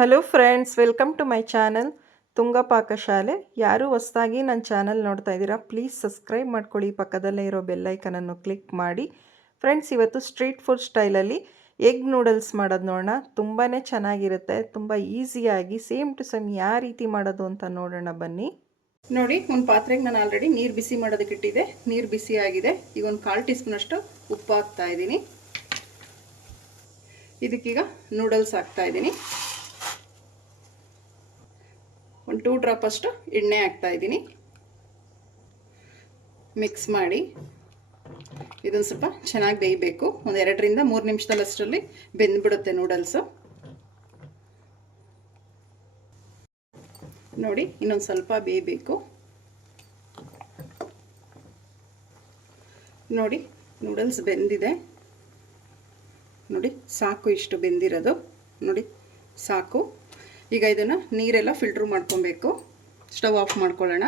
Hello friends welcome to my channel Tunga Pakashale ಯಾರು ಹೊಸದಾಗಿ ನನ್ನ ಚಾನಲ್ ನೋಡ್ತಾ ಇದ್ದೀರಾ ಪ್ಲೀಸ್ ಸಬ್ಸ್ಕ್ರೈಬ್ ಮಾಡ್ಕೊಳ್ಳಿ. ಪಕ್ಕದಲ್ಲೇ ಇರೋ ಬೆಲ್ಲೈಕನನ್ನು ಕ್ಲಿಕ್ ಮಾಡಿ. ಫ್ರೆಂಡ್ಸ್ ಇವತ್ತು ಸ್ಟ್ರೀಟ್ ಫುಡ್ ಸ್ಟೈಲಲ್ಲಿ ಎಗ್ ನೂಡಲ್ಸ್ ಮಾಡೋದು ನೋಡೋಣ. ತುಂಬಾ ಚೆನ್ನಾಗಿರುತ್ತೆ, ತುಂಬ ಈಸಿಯಾಗಿ ಸೇಮ್ ಟು ಸೇಮ್ ಯಾವ ರೀತಿ ಮಾಡೋದು ಅಂತ ನೋಡೋಣ ಬನ್ನಿ. ನೋಡಿ, ಒಂದು ಪಾತ್ರೆಗೆ ನಾನು ಆಲ್ರೆಡಿ ನೀರು ಬಿಸಿ ಮಾಡೋದಕ್ಕೆ ಇಟ್ಟಿದ್ದೆ. ನೀರು ಬಿಸಿ ಆಗಿದೆ. ಈಗ ಒಂದು ಕಾಲು ಟೀ ಸ್ಪೂನಷ್ಟು ಉಪ್ಪು ಹಾಕ್ತಾ ಇದ್ದೀನಿ. ಇದಕ್ಕೀಗ ನೂಡಲ್ಸ್ ಹಾಕ್ತಾ ಇದ್ದೀನಿ. ಒಂದು ಟೂ ಡ್ರಾಪ್ ಅಷ್ಟು ಎಣ್ಣೆ ಹಾಕ್ತಾ ಇದ್ದೀನಿ. ಮಿಕ್ಸ್ ಮಾಡಿ. ಇದೊಂದು ಸ್ವಲ್ಪ ಚೆನ್ನಾಗಿ ಬೇಯಬೇಕು. ಒಂದು ಎರಡರಿಂದ ಮೂರು ನಿಮಿಷದಲ್ಲಿ ಅಷ್ಟರಲ್ಲಿ ಬೆಂದ್ಬಿಡುತ್ತೆ ನೂಡಲ್ಸು ನೋಡಿ, ಇನ್ನೊಂದು ಸ್ವಲ್ಪ ಬೇಯಬೇಕು. ನೋಡಿ ನೂಡಲ್ಸ್ ಬೆಂದಿದೆ. ನೋಡಿ, ಸಾಕು ಇಷ್ಟು ಬೆಂದಿರೋದು. ನೋಡಿ, ಸಾಕು. ಈಗ ಇದನ್ನು ನೀರೆಲ್ಲ ಫಿಲ್ಟ್ರ್ ಮಾಡ್ಕೊಬೇಕು. ಸ್ಟವ್ ಆಫ್ ಮಾಡ್ಕೊಳ್ಳೋಣ.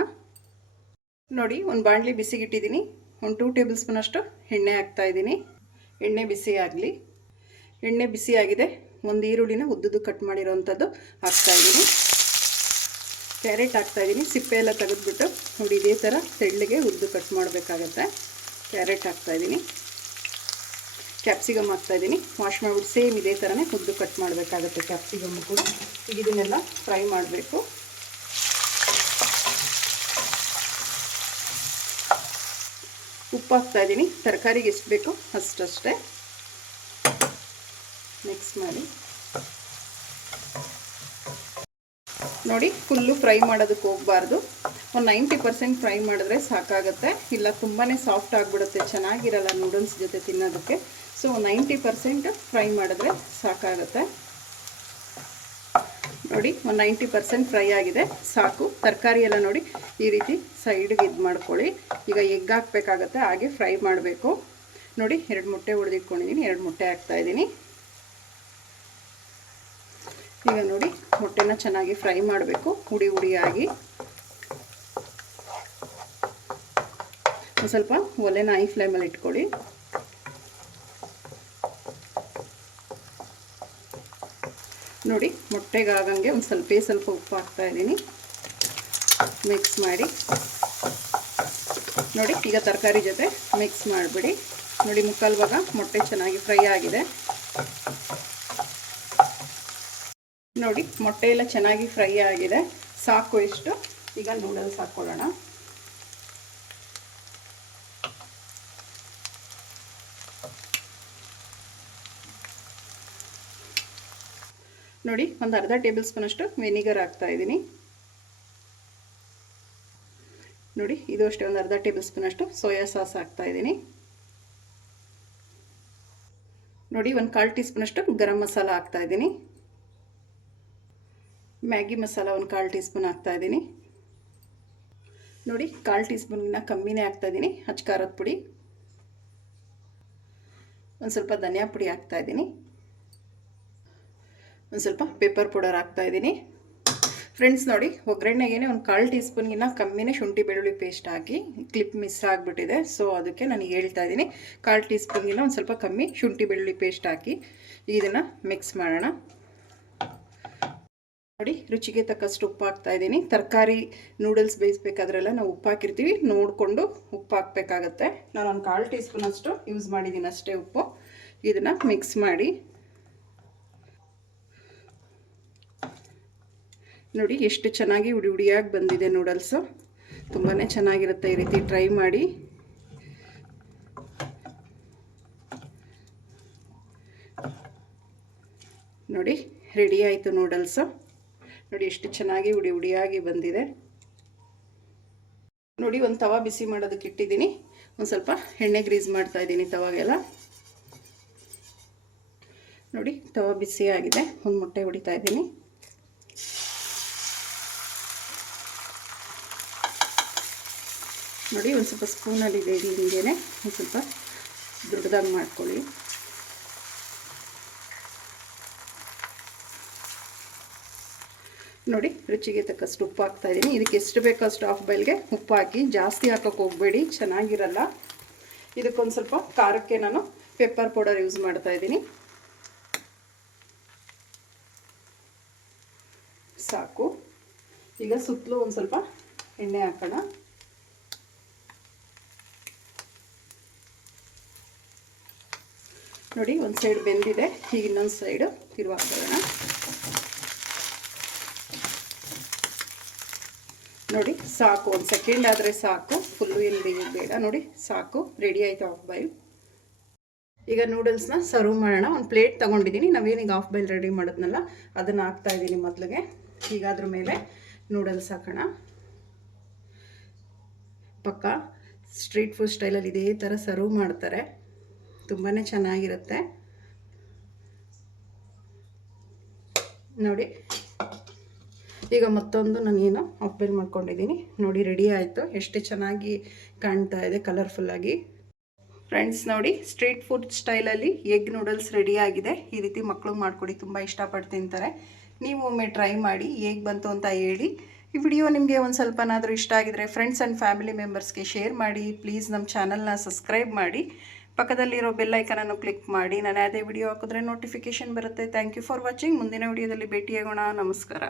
ನೋಡಿ, ಒಂದು ಬಾಣಲಿ ಬಿಸಿಗಿಟ್ಟಿದ್ದೀನಿ. ಒಂದು ಟೂ ಟೇಬಲ್ ಸ್ಪೂನ್ ಅಷ್ಟು ಎಣ್ಣೆ ಹಾಕ್ತಾ ಇದ್ದೀನಿ. ಎಣ್ಣೆ ಬಿಸಿ ಆಗಲಿ. ಎಣ್ಣೆ ಬಿಸಿ ಆಗಿದೆ. ಒಂದು ಈರುಳ್ಳಿನ ಉದ್ದುದು ಕಟ್ ಮಾಡಿರೋವಂಥದ್ದು ಹಾಕ್ತಾ ಇದ್ದೀನಿ. ಕ್ಯಾರೆಟ್ ಹಾಕ್ತಾ ಇದ್ದೀನಿ. ಸಿಪ್ಪೆ ಎಲ್ಲ ತೆಗೆದ್ಬಿಟ್ಟು ನೋಡಿ, ಇದೇ ಥರ ತೆಳ್ಳಗೆ ಉದ್ದು ಕಟ್ ಮಾಡಬೇಕಾಗತ್ತೆ. ಕ್ಯಾರೆಟ್ ಹಾಕ್ತಾ ಇದ್ದೀನಿ. ಕ್ಯಾಪ್ಸಿಕಮ್ ಹಾಕ್ತಾ ಇದ್ದೀನಿ. ವಾಶ್ ಮಾಡಿಬಿಟ್ಟು ಸೇಮ್ ಇದೇ ಥರನೇ ಮುದ್ದು ಕಟ್ ಮಾಡಬೇಕಾಗುತ್ತೆ ಕ್ಯಾಪ್ಸಿಕಮ್ ಕೂಡ. ಈಗ ಇದನ್ನೆಲ್ಲ ಫ್ರೈ ಮಾಡಬೇಕು. ಉಪ್ಪು ಹಾಕ್ತಾ ಇದ್ದೀನಿ. ತರಕಾರಿಗೆ ಎಷ್ಟು ಬೇಕೋ ಅಷ್ಟಷ್ಟೇ. ಮಿಕ್ಸ್ ಮಾಡಿ. ನೋಡಿ, ಫುಲ್ಲು ಫ್ರೈ ಮಾಡೋದಕ್ಕೆ ಹೋಗಬಾರ್ದು. ಒಂದು ನೈಂಟಿ ಪರ್ಸೆಂಟ್ ಫ್ರೈ ಮಾಡಿದ್ರೆ ಸಾಕಾಗುತ್ತೆ. ಇಲ್ಲ ತುಂಬಾ ಸಾಫ್ಟ್ ಆಗಿಬಿಡುತ್ತೆ, ಚೆನ್ನಾಗಿರಲ್ಲ ನೂಡಲ್ಸ್ ಜೊತೆ ತಿನ್ನೋದಕ್ಕೆ. ಸೊ, ನೈಂಟಿ ಪರ್ಸೆಂಟ್ ಫ್ರೈ ಮಾಡಿದ್ರೆ ಸಾಕಾಗುತ್ತೆ. ನೋಡಿ, ಒಂದು ನೈಂಟಿ ಪರ್ಸೆಂಟ್ ಫ್ರೈ ಆಗಿದೆ. ಸಾಕು. ತರಕಾರಿ ಎಲ್ಲ ನೋಡಿ, ಈ ರೀತಿ ಸೈಡ್ಗೆ ಇದು ಮಾಡ್ಕೊಳ್ಳಿ. ಈಗ ಎಗ್ ಹಾಕಬೇಕಾಗತ್ತೆ, ಹಾಗೆ ಫ್ರೈ ಮಾಡಬೇಕು. ನೋಡಿ, ಎರಡು ಮೊಟ್ಟೆ ಹೊಡೆದಿಟ್ಕೊಂಡಿದ್ದೀನಿ ಎರಡು ಮೊಟ್ಟೆ ಹಾಕ್ತಾಯಿದ್ದೀನಿ ಈಗ ನೋಡಿ ಮೊಟ್ಟೆನ ಚೆನ್ನಾಗಿ ಫ್ರೈ ಮಾಡಬೇಕು, ಹುಡಿ ಹುಡಿಯಾಗಿ. ಸ್ವಲ್ಪ ಒಲೆನ ಐ ಫ್ಲೇಮಲ್ಲಿ ಇಟ್ಕೊಳ್ಳಿ. ನೋಡಿ ಮೊಟ್ಟೆಗಾಗಂಗೆ ಒಂದು ಸ್ವಲ್ಪ ಸ್ವಲ್ಪ ಉಪ್ಪು ಹಾಕ್ತಾ ಇದ್ದೀನಿ. ಮಿಕ್ಸ್ ಮಾಡಿ. ನೋಡಿ ಈಗ ತರಕಾರಿ ಜೊತೆ ಮಿಕ್ಸ್ ಮಾಡಿಬಿಡಿ. ನೋಡಿ ಮುಕ್ಕಾಲು ಭಾಗ ಮೊಟ್ಟೆ ಚೆನ್ನಾಗಿ ಫ್ರೈ ಆಗಿದೆ. ನೋಡಿ, ಮೊಟ್ಟೆ ಎಲ್ಲ ಚೆನ್ನಾಗಿ ಫ್ರೈ ಆಗಿದೆ. ಸಾಕು ಇಷ್ಟು. ಈಗ ನೂಡಲ್ಸ್ ಹಾಕ್ಕೊಳ್ಳೋಣ. ನೋಡಿ, ಒಂದು ಅರ್ಧ ಟೇಬಲ್ ಸ್ಪೂನಷ್ಟು ವಿನಿಗರ್ ಹಾಕ್ತಾ ಇದ್ದೀನಿ. ನೋಡಿ, ಇದು ಅಷ್ಟೇ, ಒಂದು ಅರ್ಧ ಟೇಬಲ್ ಸ್ಪೂನಷ್ಟು ಸೋಯಾ ಸಾಸ್ ಹಾಕ್ತಾ ಇದ್ದೀನಿ. ನೋಡಿ, ಒಂದು ಕಾಲು ಟೀ ಸ್ಪೂನಷ್ಟು ಗರಂ ಮಸಾಲ ಹಾಕ್ತಾ ಇದ್ದೀನಿ. ಮ್ಯಾಗಿ ಮಸಾಲ ಒಂದು ಕಾಲು ಟೀ ಸ್ಪೂನ್ ಹಾಕ್ತಾ ಇದ್ದೀನಿ. ನೋಡಿ, ಕಾಲು ಟೀ ಸ್ಪೂನ್ನ ಕಮ್ಮಿನೇ ಹಾಕ್ತಾಯಿದ್ದೀನಿ ಹಚ್ಕಾರದ ಪುಡಿ. ಒಂದು ಸ್ವಲ್ಪ ಧನಿಯಾ ಪುಡಿ ಹಾಕ್ತಾಯಿದ್ದೀನಿ ಒಂದು ಸ್ವಲ್ಪ ಪೇಪರ್ ಪೌಡರ್ ಹಾಕ್ತಾಯಿದ್ದೀನಿ ಫ್ರೆಂಡ್ಸ್, ನೋಡಿ, ಒಗ್ಗರಣೆಗೇನೆ ಒಂದು ಕಾಲು ಟೀ ಸ್ಪೂನ್ಗಿನ್ನ ಕಮ್ಮಿನೇ ಶುಂಠಿ ಬೆಳ್ಳುಳ್ಳಿ ಪೇಸ್ಟ್ ಹಾಕಿ ಕ್ಲಿಪ್ ಮಿಸ್ ಆಗಿಬಿಟ್ಟಿದೆ. ಸೊ ಅದಕ್ಕೆ ನಾನು ಹೇಳ್ತಾ ಇದ್ದೀನಿ, ಕಾಲು ಟೀ ಸ್ಪೂನ್ಗಿನ್ನ ಒಂದು ಸ್ವಲ್ಪ ಕಮ್ಮಿ ಶುಂಠಿ ಬೆಳ್ಳುಳ್ಳಿ ಪೇಸ್ಟ್ ಹಾಕಿ ಇದನ್ನು ಮಿಕ್ಸ್ ಮಾಡೋಣ. ನೋಡಿ, ರುಚಿಗೆ ತಕ್ಕಷ್ಟು ಉಪ್ಪು ಹಾಕ್ತಾ ಇದ್ದೀನಿ. ತರಕಾರಿ ನೂಡಲ್ಸ್ ಬೇಯಿಸ್ಬೇಕಾದ್ರೆಲ್ಲ ನಾವು ಉಪ್ಪು ಹಾಕಿರ್ತೀವಿ. ನೋಡಿಕೊಂಡು ಉಪ್ಪು ಹಾಕಬೇಕಾಗತ್ತೆ. ನಾನು ಒಂದು ಕಾಲು ಟೀ ಸ್ಪೂನ್ ಅಷ್ಟು ಯೂಸ್ ಮಾಡಿದ್ದೀನಿ ಅಷ್ಟೇ ಉಪ್ಪು. ಇದನ್ನು ಮಿಕ್ಸ್ ಮಾಡಿ. ನೋಡಿ, ಎಷ್ಟು ಚೆನ್ನಾಗಿ ಉಡಿ ಉಡಿಯಾಗಿ ಬಂದಿದೆ ನೂಡಲ್ಸು ತುಂಬಾ ಚೆನ್ನಾಗಿರುತ್ತೆ ಈ ರೀತಿ ಟ್ರೈ ಮಾಡಿ. ನೋಡಿ ರೆಡಿ ಆಯಿತು ನೂಡಲ್ಸು ನೋಡಿ ಎಷ್ಟು ಚೆನ್ನಾಗಿ ಉಡಿ ಉಡಿಯಾಗಿ ಬಂದಿದೆ. ನೋಡಿ ಒಂದು ತವ ಬಿಸಿ ಮಾಡೋದಕ್ಕೆ ಇಟ್ಟಿದ್ದೀನಿ. ಒಂದು ಸ್ವಲ್ಪ ಎಣ್ಣೆ ಗ್ರೀಸ್ ಮಾಡ್ತಾ ಇದ್ದೀನಿ ತವಾಗೆಲ್ಲ. ನೋಡಿ ತವ ಬಿಸಿ ಆಗಿದೆ. ಒಂದು ಮೊಟ್ಟೆ ಹೊಡಿತಾ ಇದ್ದೀನಿ. ನೋಡಿ ಒಂದು ಸ್ವಲ್ಪ ಸ್ಪೂನಲ್ಲಿ ಇದೆ ಹಿಂಗೇನೆ. ಒಂದು ಸ್ವಲ್ಪ ದೊಡ್ಡದಾಗಿ ಮಾಡ್ಕೊಳ್ಳಿ. ನೋಡಿ, ರುಚಿಗೆ ತಕ್ಕಷ್ಟು ಉಪ್ಪು ಹಾಕ್ತಾ ಇದ್ದೀನಿ. ಇದಕ್ಕೆ ಎಷ್ಟು ಬೇಕೋ ಅಷ್ಟು ಹಾಫ್ ಬೈಲ್ಗೆ ಉಪ್ಪು ಹಾಕಿ. ಜಾಸ್ತಿ ಹಾಕೋಕೆ ಹೋಗಬೇಡಿ, ಚೆನ್ನಾಗಿರಲ್ಲ. ಇದಕ್ಕೊಂದು ಸ್ವಲ್ಪ ಖಾರಕ್ಕೆ ನಾನು ಪೆಪ್ಪರ್ ಪೌಡರ್ ಯೂಸ್ ಮಾಡ್ತಾ ಇದ್ದೀನಿ. ಈಗ ಸುತ್ತಲೂ ಒಂದು ಸ್ವಲ್ಪ ಎಣ್ಣೆ ಹಾಕೋಣ. ನೋಡಿ, ಒಂದು ಸೈಡ್ ಬೆಂದಿದೆ, ಈಗ ಇನ್ನೊಂದು ಸೈಡು ತಿರುವಾಕೋಣ ನೋಡಿ, ಸಾಕು ಒಂದು ಸೆಕೆಂಡ್ ಆದರೆ ಸಾಕು. ಫುಲ್ಲು ಇಲ್ಲಿ ಬೇಡ. ನೋಡಿ, ಸಾಕು. ರೆಡಿ ಆಯಿತು ಆಫ್ ಬೈಲ್ ಈಗ ನೂಡಲ್ಸ್ನ ಸರ್ವ್ ಮಾಡೋಣ. ಒಂದು ಪ್ಲೇಟ್ ತೊಗೊಂಡಿದ್ದೀನಿ ನಾವೇನೀಗ ಆಫ್ ಬೈಲ್ ರೆಡಿ ಮಾಡಿದ್ನಲ್ಲ, ಅದನ್ನು ಹಾಕ್ತಾ ಇದ್ದೀನಿ ಮೊದಲಿಗೆ. ಈಗ ಅದ್ರ ಮೇಲೆ ನೂಡಲ್ಸ್ ಹಾಕೋಣ. ಪಕ್ಕ ಸ್ಟ್ರೀಟ್ ಫುಡ್ ಸ್ಟೈಲಲ್ಲಿ ಇದೇ ಥರ ಸರ್ವ್ ಮಾಡ್ತಾರೆ. ತುಂಬಾ ಚೆನ್ನಾಗಿರುತ್ತೆ. ನೋಡಿ ಈಗ ಮತ್ತೊಂದು ನಾನೇನು ಆಫ್ ಬಾಯ್ಲ್ ಮಾಡ್ಕೊಂಡಿದ್ದೀನಿ. ನೋಡಿ ರೆಡಿ ಆಯಿತು. ಎಷ್ಟು ಚೆನ್ನಾಗಿ ಕಾಣ್ತಾ ಇದೆ ಕಲರ್ಫುಲ್ಲಾಗಿ ಫ್ರೆಂಡ್ಸ್ ನೋಡಿ ಸ್ಟ್ರೀಟ್ ಫುಡ್ ಸ್ಟೈಲಲ್ಲಿ ಎಗ್ ನೂಡಲ್ಸ್ ರೆಡಿ ಆಗಿದೆ. ಈ ರೀತಿ ಮಕ್ಕಳು ಮಾಡಿಕೊಡಿ, ತುಂಬ ಇಷ್ಟಪಟ್ಟು ತಿಂತಾರೆ. ನೀವು ಒಮ್ಮೆ ಟ್ರೈ ಮಾಡಿ, ಹೇಗೆ ಬಂತು ಅಂತ ಹೇಳಿ. ಈ ವಿಡಿಯೋ ನಿಮಗೆ ಒಂದು ಸ್ವಲ್ಪನಾದರೂ ಇಷ್ಟ ಆಗಿದರೆ ಫ್ರೆಂಡ್ಸ್ ಆ್ಯಂಡ್ ಫ್ಯಾಮಿಲಿ ಮೆಂಬರ್ಸ್ಗೆ ಶೇರ್ ಮಾಡಿ. ಪ್ಲೀಸ್ ನಮ್ಮ ಚಾನಲ್ನ ಸಬ್ಸ್ಕ್ರೈಬ್ ಮಾಡಿ. ಪಕ್ಕದಲ್ಲಿರೋ ಬೆಲ್ಲೈಕನನ್ನು ಕ್ಲಿಕ್ ಮಾಡಿ. ನಾನು ಯಾವುದೇ ವಿಡಿಯೋ ಹಾಕಿದ್ರೆ ನೋಟಿಫಿಕೇಷನ್ ಬರುತ್ತೆ. ಥ್ಯಾಂಕ್ ಯು ಫಾರ್ ವಾಚಿಂಗ್ ಮುಂದಿನ ವಿಡಿಯೋದಲ್ಲಿ ಭೇಟಿಯಾಗೋಣ. ನಮಸ್ಕಾರ.